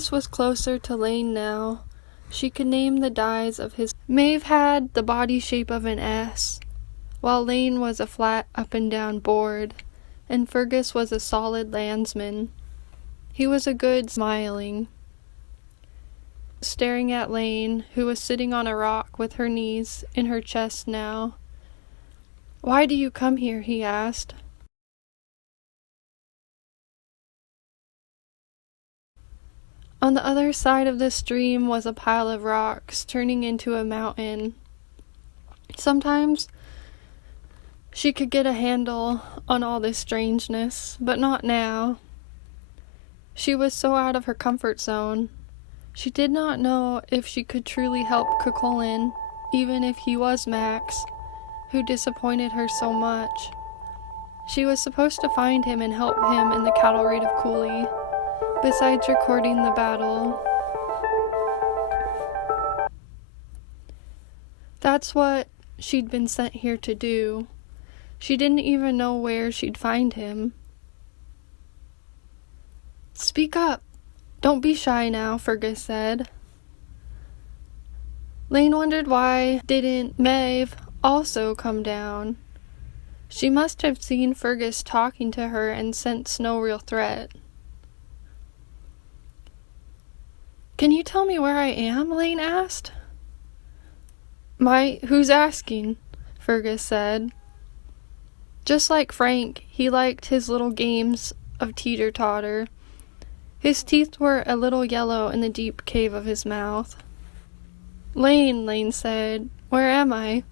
Fergus was closer to Laine now. She could name the dyes of his. Maeve had the body shape of an S, while Laine was a flat up-and-down board, and Fergus was a solid landsman. He was a good smiling, staring at Laine, who was sitting on a rock with her knees in her chest now. "Why do you come here?" he asked. On the other side of the stream was a pile of rocks turning into a mountain. Sometimes she could get a handle on all this strangeness, but not now. She was so out of her comfort zone. She did not know if she could truly help Cuchulain, even if he was Max, who disappointed her so much. She was supposed to find him and help him in the Cattle Raid of Cooley, besides recording the battle. That's what she'd been sent here to do. She didn't even know where she'd find him. "Speak up. Don't be shy now," Fergus said. Laine wondered why didn't Medb also come down. She must have seen Fergus talking to her and sensed no real threat. "Can you tell me where I am?" Laine asked. Who's asking?" Fergus said. Just like Frank, he liked his little games of teeter-totter. His teeth were a little yellow in the deep cave of his mouth. Laine said. "Where am I?"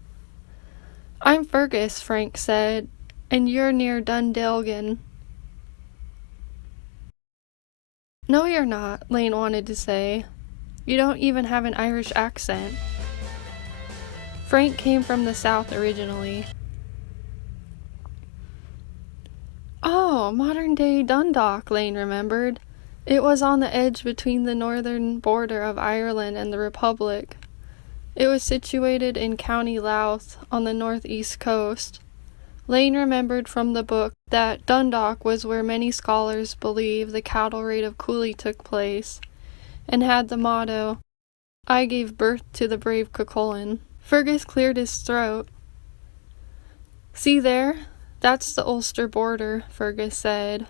"I'm Fergus," Frank said, "and you're near Dundalgan." "No, you're not," Laine wanted to say. "You don't even have an Irish accent." Frank came from the south originally. "Oh, modern-day Dundalk," Laine remembered. It was on the edge between the northern border of Ireland and the Republic. It was situated in County Louth on the northeast coast. Laine remembered from the book that Dundalk was where many scholars believe the Cattle Raid of Cooley took place, and had the motto, "I gave birth to the brave Cuchulain." Fergus cleared his throat. "See there? That's the Ulster border," Fergus said,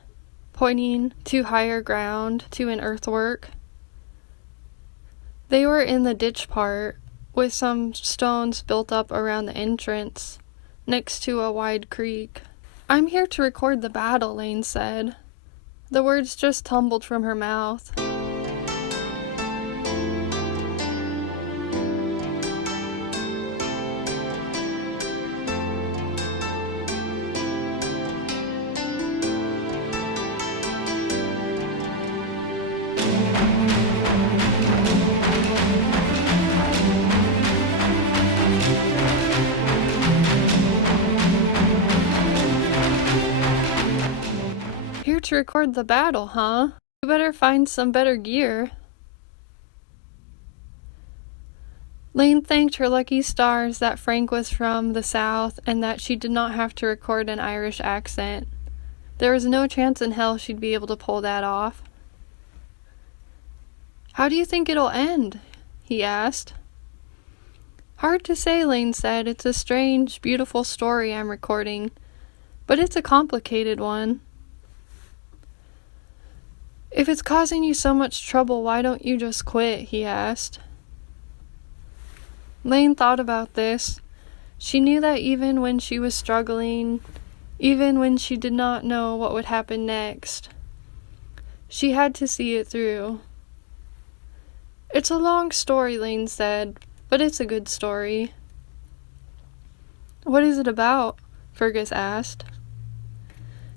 pointing to higher ground, to an earthwork. They were in the ditch part, with some stones built up around the entrance, next to a wide creek. "I'm here to record the battle," Laine said. The words just tumbled from her mouth. "Here to record the battle, huh? You better find some better gear." Laine thanked her lucky stars that Frank was from the south and that she did not have to record an Irish accent. There was no chance in hell she'd be able to pull that off. "How do you think it'll end?" he asked. "Hard to say," Laine said. "It's a strange, beautiful story I'm recording, but it's a complicated one." "If it's causing you so much trouble, why don't you just quit?" he asked. Laine thought about this. She knew that even when she was struggling, even when she did not know what would happen next, she had to see it through. "It's a long story," Laine said, "but it's a good story." "What is it about?" Fergus asked.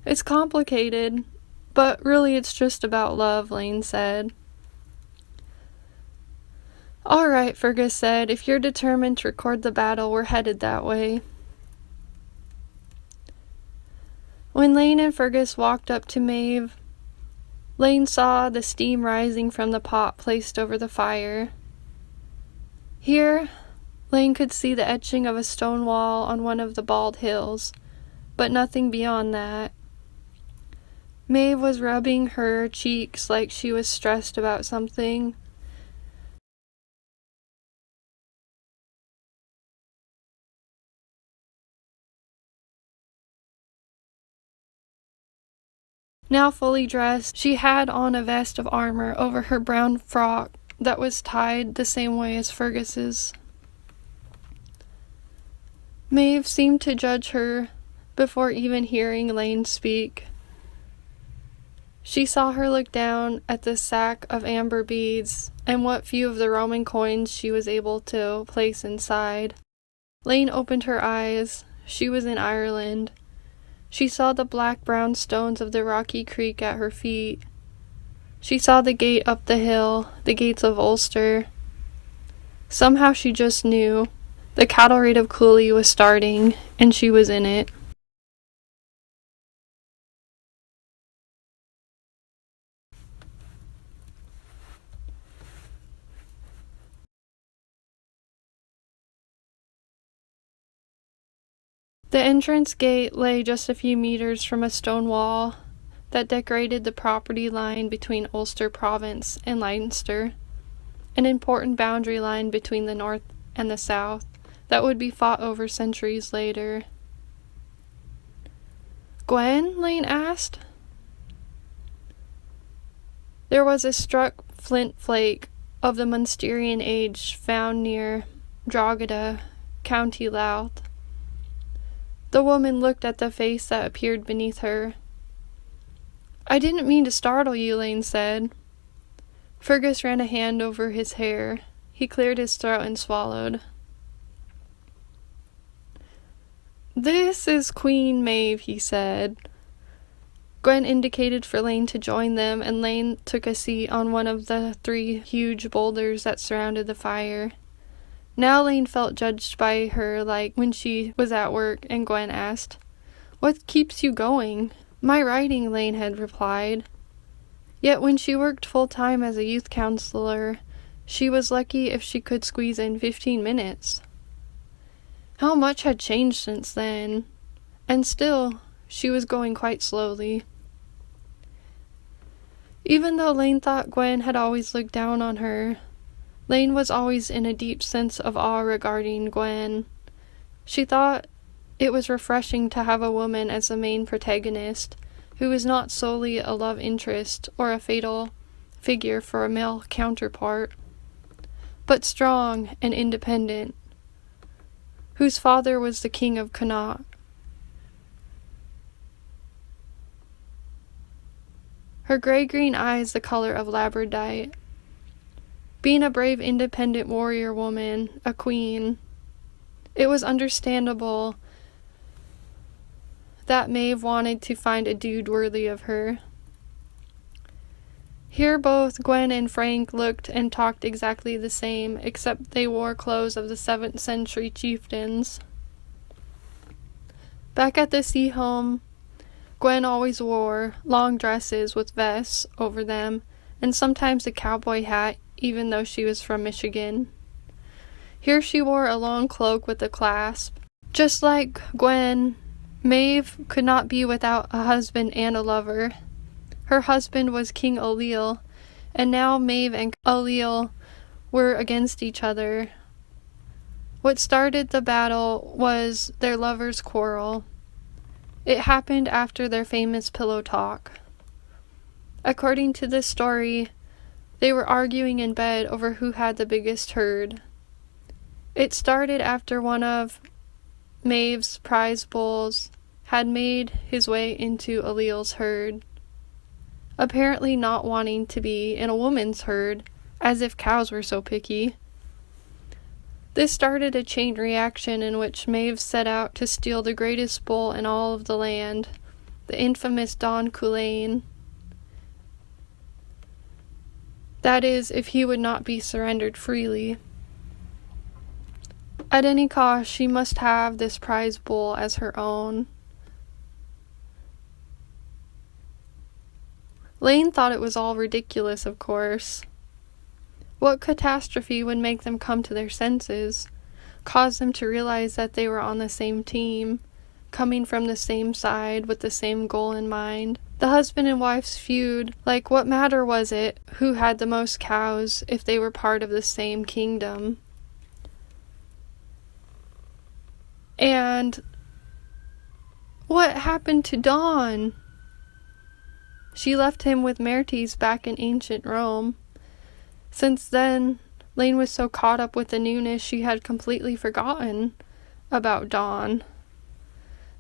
"It's complicated, but really it's just about love," Laine said. "All right," Fergus said. "If you're determined to record the battle, we're headed that way." When Laine and Fergus walked up to Maeve, Laine saw the steam rising from the pot placed over the fire. Here, Laine could see the etching of a stone wall on one of the bald hills, but nothing beyond that. Maeve was rubbing her cheeks like she was stressed about something. Now fully dressed, she had on a vest of armor over her brown frock that was tied the same way as Fergus's. Maeve seemed to judge her before even hearing Laine speak. She saw her look down at the sack of amber beads and what few of the Roman coins she was able to place inside. Laine opened her eyes. She was in Ireland. She saw the black-brown stones of the rocky creek at her feet. She saw the gate up the hill, the gates of Ulster. Somehow she just knew. The Cattle Raid of Cooley was starting, and she was in it. The entrance gate lay just a few meters from a stone wall that decorated the property line between Ulster Province and Leinster, an important boundary line between the north and the south that would be fought over centuries later. "Gwen?" Laine asked. There was a struck flint flake of the Munsterian age found near Drogheda, County Louth. The woman looked at the face that appeared beneath her. "I didn't mean to startle you," Laine said. Fergus ran a hand over his hair. He cleared his throat and swallowed. "This is Queen Maeve," he said. Gwen indicated for Laine to join them, and Laine took a seat on one of the 3 huge boulders that surrounded the fire. Now Laine felt judged by her like when she was at work, and Gwen asked, "What keeps you going?" "My writing," Laine had replied. Yet when she worked full-time as a youth counselor, she was lucky if she could squeeze in 15 minutes. How much had changed since then? And still, she was going quite slowly. Even though Laine thought Gwen had always looked down on her, Laine was always in a deep sense of awe regarding Gwen. She thought it was refreshing to have a woman as the main protagonist, who was not solely a love interest or a fatal figure for a male counterpart, but strong and independent, whose father was the king of Connaught. Her gray-green eyes the color of labradorite. Being a brave, independent warrior woman, a queen, it was understandable that Maeve wanted to find a dude worthy of her. Here both Gwen and Frank looked and talked exactly the same, except they wore clothes of the 7th century chieftains. Back at the sea home, Gwen always wore long dresses with vests over them, and sometimes a cowboy hat, even though she was from Michigan. Here she wore a long cloak with a clasp. Just like Gwen, Maeve could not be without a husband and a lover. Her husband was King O'Leil, and now Maeve and O'Leil were against each other. What started the battle was their lovers' quarrel. It happened after their famous pillow talk. According to this story, they were arguing in bed over who had the biggest herd. It started after one of Maeve's prize bulls had made his way into O'Leil's herd, apparently not wanting to be in a woman's herd, as if cows were so picky. This started a chain reaction in which Maeve set out to steal the greatest bull in all of the land, the infamous Don Cuchulain. That is, if he would not be surrendered freely. At any cost, she must have this prize bull as her own. Laine thought it was all ridiculous, of course. What catastrophe would make them come to their senses, cause them to realize that they were on the same team, coming from the same side with the same goal in mind? The husband and wife's feud, like what matter was it who had the most cows if they were part of the same kingdom? And what happened to Dawn? She left him with Mertes back in ancient Rome. Since then, Laine was so caught up with the newness she had completely forgotten about Dawn,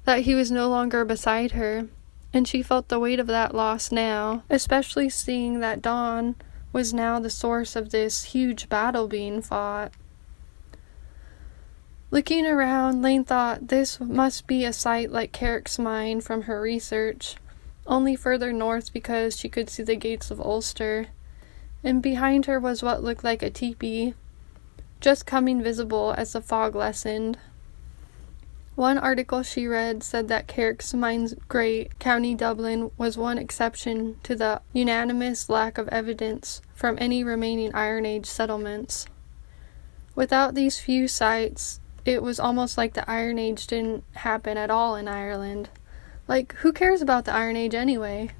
that he was no longer beside her, and she felt the weight of that loss now, especially seeing that Dawn was now the source of this huge battle being fought. Looking around, Laine thought this must be a site like Carrick's mine from her research, only further north because she could see the gates of Ulster, and behind her was what looked like a teepee, just coming visible as the fog lessened. One article she read said that Carrick's mine's great, County Dublin, was one exception to the unanimous lack of evidence from any remaining Iron Age settlements. Without these few sites, it was almost like the Iron Age didn't happen at all in Ireland. Like, who cares about the Iron Age anyway?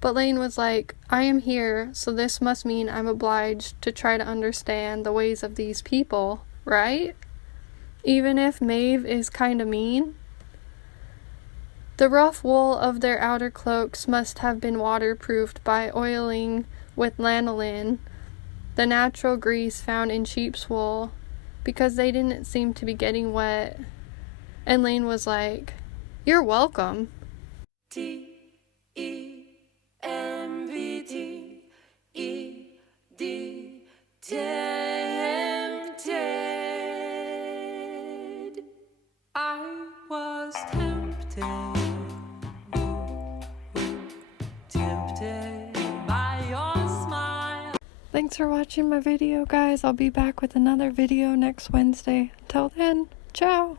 But Laine was like, I am here, so this must mean I'm obliged to try to understand the ways of these people, right? Even if Maeve is kinda mean? The rough wool of their outer cloaks must have been waterproofed by oiling with lanolin, the natural grease found in sheep's wool, because they didn't seem to be getting wet. And Laine was like, you're welcome. Tempted. I was tempted. Tempted by your smile. Thanks for watching my video, guys. I'll be back with another video next Wednesday. Until then, ciao.